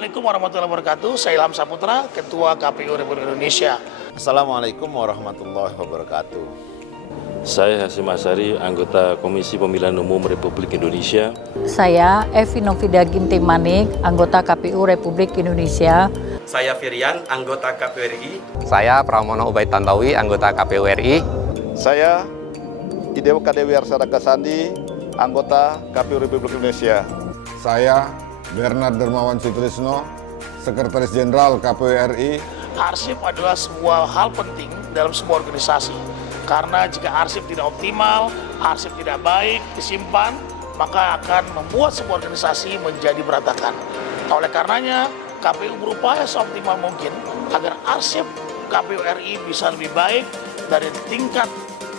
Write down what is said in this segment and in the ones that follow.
Assalamualaikum warahmatullahi wabarakatuh. Saya Ilham Saputra, Ketua KPU Republik Indonesia. Assalamualaikum warahmatullahi wabarakatuh. Saya Hasyim Asyari, anggota Komisi Pemilihan Umum Republik Indonesia. Saya Evi Novida Ginting Manik, anggota KPU Republik Indonesia. Saya Firian, anggota KPU RI. Saya Pramono Ubaid Tantowi, anggota KPU RI. Saya Idewo Kadewi Arsada Kasandi, anggota KPU Republik Indonesia. Saya Bernard Dermawan Sutrisno, Sekretaris Jenderal KPU RI. Arsip adalah sebuah hal penting dalam sebuah organisasi. Karena jika arsip tidak optimal, arsip tidak baik, disimpan, maka akan membuat sebuah organisasi menjadi berantakan. Oleh karenanya, KPU berupaya seoptimal mungkin agar arsip KPU RI bisa lebih baik dari tingkat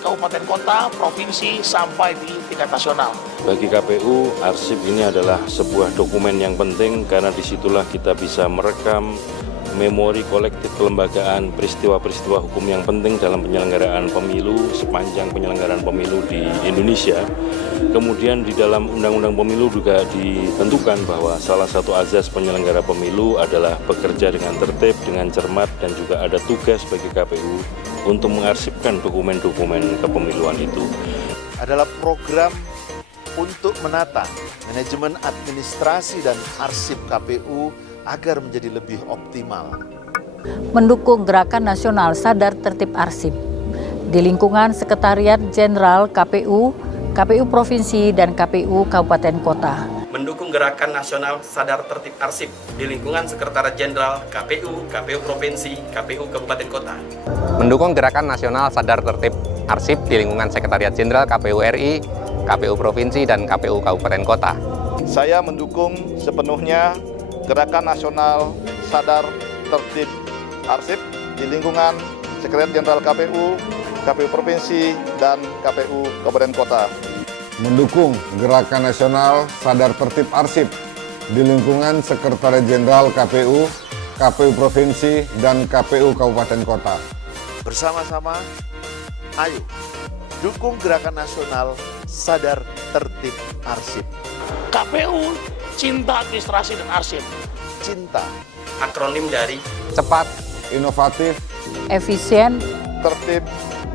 kabupaten kota, provinsi, sampai di tingkat nasional. Bagi KPU, arsip ini adalah sebuah dokumen yang penting karena disitulah kita bisa merekam memori kolektif kelembagaan peristiwa-peristiwa hukum yang penting dalam penyelenggaraan pemilu sepanjang penyelenggaraan pemilu di Indonesia. Kemudian di dalam Undang-Undang Pemilu juga ditentukan bahwa salah satu azas penyelenggara pemilu adalah bekerja dengan tertib, dengan cermat, dan juga ada tugas bagi KPU untuk mengarsipkan dokumen-dokumen kepemiluan itu. Adalah program untuk menata manajemen administrasi dan arsip KPU agar menjadi lebih optimal. Mendukung Gerakan Nasional Sadar Tertib Arsip di lingkungan Sekretariat Jenderal KPU, KPU Provinsi, dan KPU Kabupaten Kota. Mendukung Gerakan Nasional Sadar Tertib Arsip di lingkungan Sekretariat Jenderal KPU, KPU Provinsi, KPU Kabupaten Kota. Mendukung Gerakan Nasional Sadar Tertib Arsip di lingkungan Sekretariat Jenderal KPU RI, KPU Provinsi, dan KPU Kabupaten Kota. Saya mendukung sepenuhnya Gerakan Nasional Sadar Tertib Arsip di lingkungan Sekretariat Jenderal KPU, KPU Provinsi, dan KPU Kabupaten Kota. Mendukung Gerakan Nasional Sadar Tertib Arsip di lingkungan Sekretariat Jenderal KPU, KPU Provinsi, dan KPU Kabupaten Kota. Bersama-sama, ayo dukung Gerakan Nasional Sadar Tertib Arsip. KPU cinta administrasi dan arsip. Cinta, Akronim dari Cepat, Inovatif, Efisien, Tertib,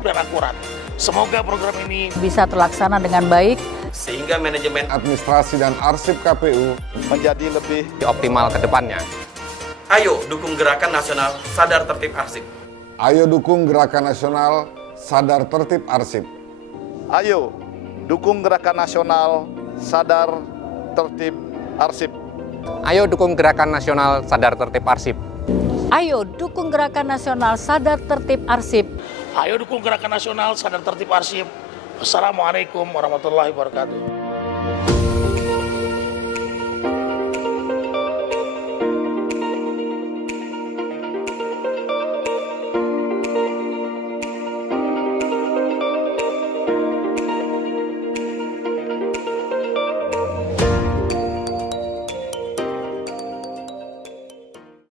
dan akurat. Semoga program ini bisa terlaksana dengan baik, sehingga manajemen Administrasi dan Arsip KPU menjadi lebih optimal ke depannya. Ayo dukung Gerakan Nasional Sadar Tertib Arsip. Ayo dukung Gerakan Nasional Sadar Tertib Arsip. Ayo dukung Gerakan Nasional Sadar Tertib Arsip. Ayo dukung Gerakan Nasional Sadar Tertib Arsip. Ayo dukung Gerakan Nasional Sadar Tertib Arsip. Ayo dukung Gerakan Nasional Sadar Tertib Arsip. Wassalamualaikum warahmatullahi wabarakatuh.